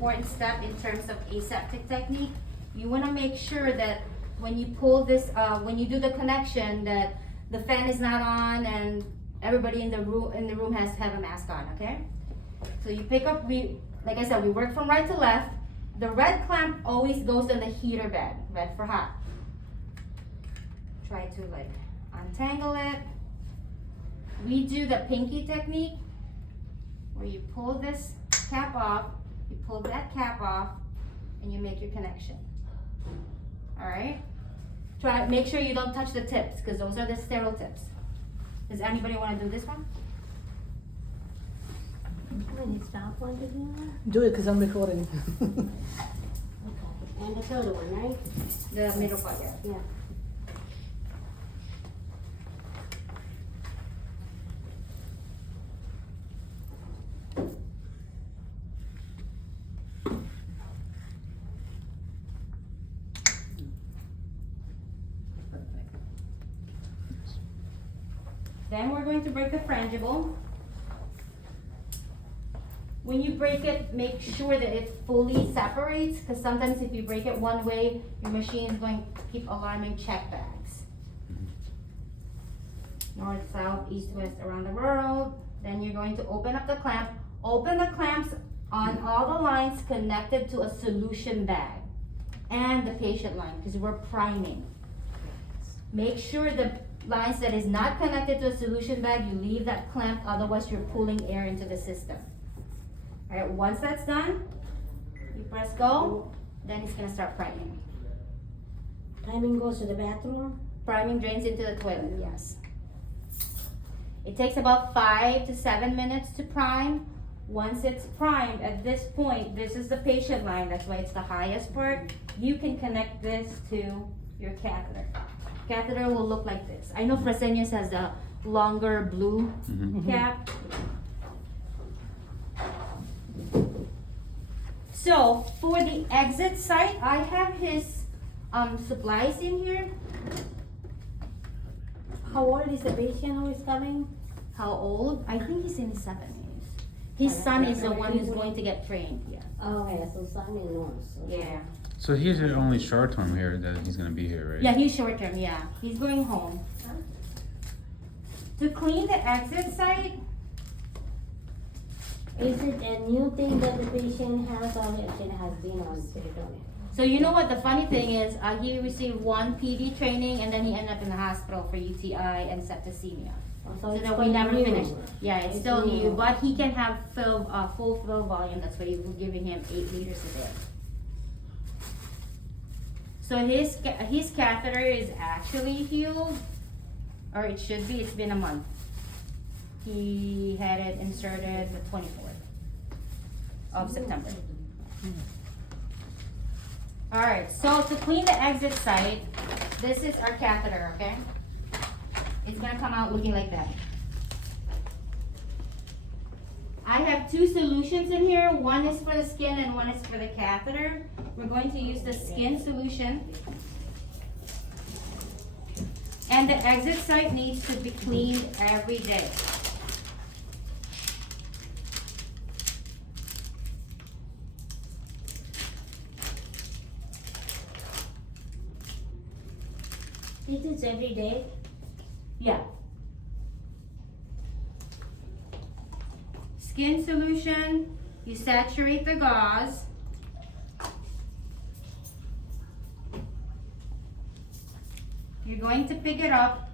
Important step in terms of aseptic technique. You want to make sure that when you pull this, when you do the connection, that the fan is not on and everybody in the room has to have a mask on. Okay. So you pick up. Like I said, we work from right to left. The red clamp always goes in the heater bed, red for hot. Try to like untangle it. We do the pinky technique where you pull this cap off, you pull that cap off, and you make your connection. All right? Make sure you don't touch the tips because those are the sterile tips. Does anybody want to do this one? When you stop one to do that? Do it because I'm recording. Okay. And the third one, right? The middle part, yeah. Yeah. Then we're going to break the frangible. When you break it, make sure that it fully separates, because sometimes if you break it one way, your machine is going to keep alarming check bags. North, south, east, west, around the world. Then you're going to open up the clamp. Open the clamps on all the lines connected to a solution bag and the patient line, because we're priming. Make sure the lines that is not connected to a solution bag, you leave that clamp, otherwise you're pulling air into the system. All right, once that's done, you press go, then it's gonna start priming. Timing goes to the bathroom? Priming drains into the toilet, yes. It takes about 5 to 7 minutes to prime. Once it's primed, at this point, this is the patient line, that's why it's the highest part. You can connect this to your catheter. Catheter will look like this. I know Fresenius has the longer blue cap. So for the exit site, I have his supplies in here. How old is the patient who is coming? How old? I think he's in his 70s. His son is the one who's going to get trained. Yeah. Oh, okay, so son in laws. Yeah. So he's the only short term here that he's gonna be here, right? Yeah, he's short term. Yeah, he's going home. To clean the exit site, Is it a new thing that the patient has or the patient has been on peritoneum? so you know what the funny thing is, he received one PD training and then he ended up in the hospital for UTI and septicemia. So it's that we quite never new. finished. Yeah, it's It's still new. new, but he can have full fill volume. That's why we're giving him 8 liters a day. So his catheter is actually healed, or it should be. It's been a month. He had it inserted the 24th of September. All right. So to clean the exit site, this is our catheter. Okay. It's gonna come out looking like that. I have 2 solutions in here. One is for the skin and one is for the catheter. We're going to use the skin solution. And the exit site needs to be cleaned every day. It is every day? Yeah. Skin solution, you saturate the gauze. You're going to pick it up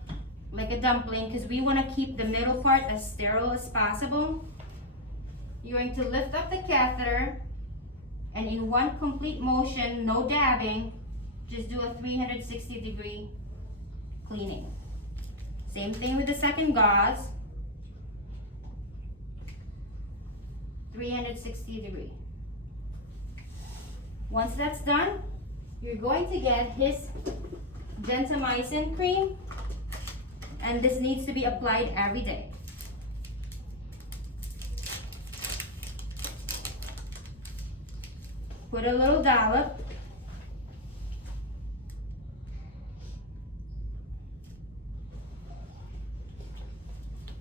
like a dumpling because we want to keep the middle part as sterile as possible. You're going to lift up the catheter and in one complete motion, no dabbing, just do a 360-degree cleaning. Same thing with the second gauze. 360 degree. Once that's done, you're going to get his gentamicin cream, and this needs to be applied every day. Put a little dollop.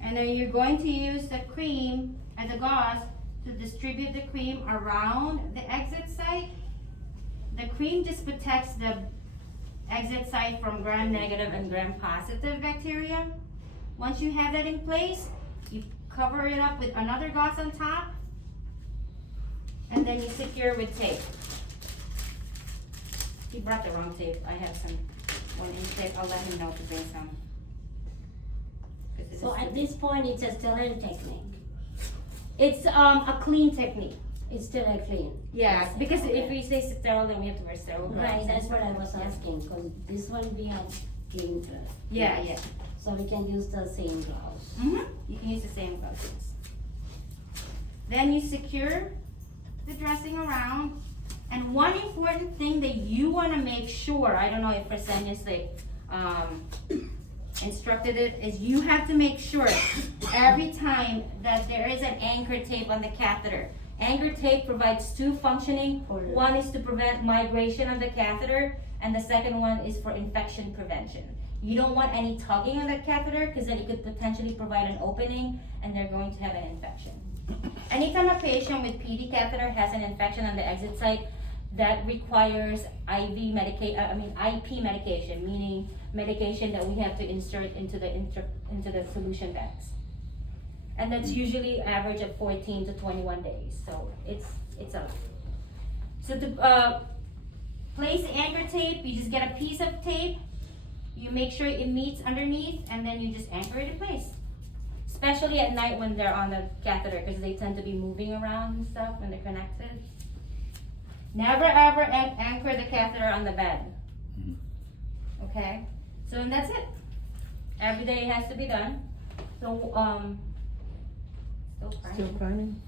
And then you're going to use the cream and the gauze to distribute the cream around the exit site. The cream just protects the exit site from gram-negative and gram-positive bacteria. Once you have that in place, you cover it up with another gauze on top, and then you secure with tape. He brought the wrong tape. I have some one inch tape. I'll let him know to bring some. So at this point, it's a sterile technique. It's a clean technique. It's still a clean. Yeah, because if we say sterile, then we have to wear sterile gloves. Right, that's what I was asking, because this one we have clean. Yeah, yeah. So we can use the same gloves. You can use the same gloves. Then you secure the dressing around. And one important thing that you want to make sure, I don't know if Fresenius instructed it, is you have to make sure every time that there is an anchor tape on the catheter. Anchor tape provides two functioning. One is to prevent migration of the catheter, and the second one is for infection prevention. You don't want any tugging on the catheter because then it could potentially provide an opening and they're going to have an infection. Anytime a patient with PD catheter has an infection on the exit site, that requires IP medication, meaning medication that we have to insert into the solution bags. And that's usually average of 14 to 21 days, so it's a lot. So to place the anchor tape, you just get a piece of tape, you make sure it meets underneath, and then you just anchor it in place. Especially at night when they're on the catheter, because they tend to be moving around and stuff when they're connected. Never ever anchor the catheter on the bed. Okay? So and that's it. Every day it has to be done. So still crying. Still crying?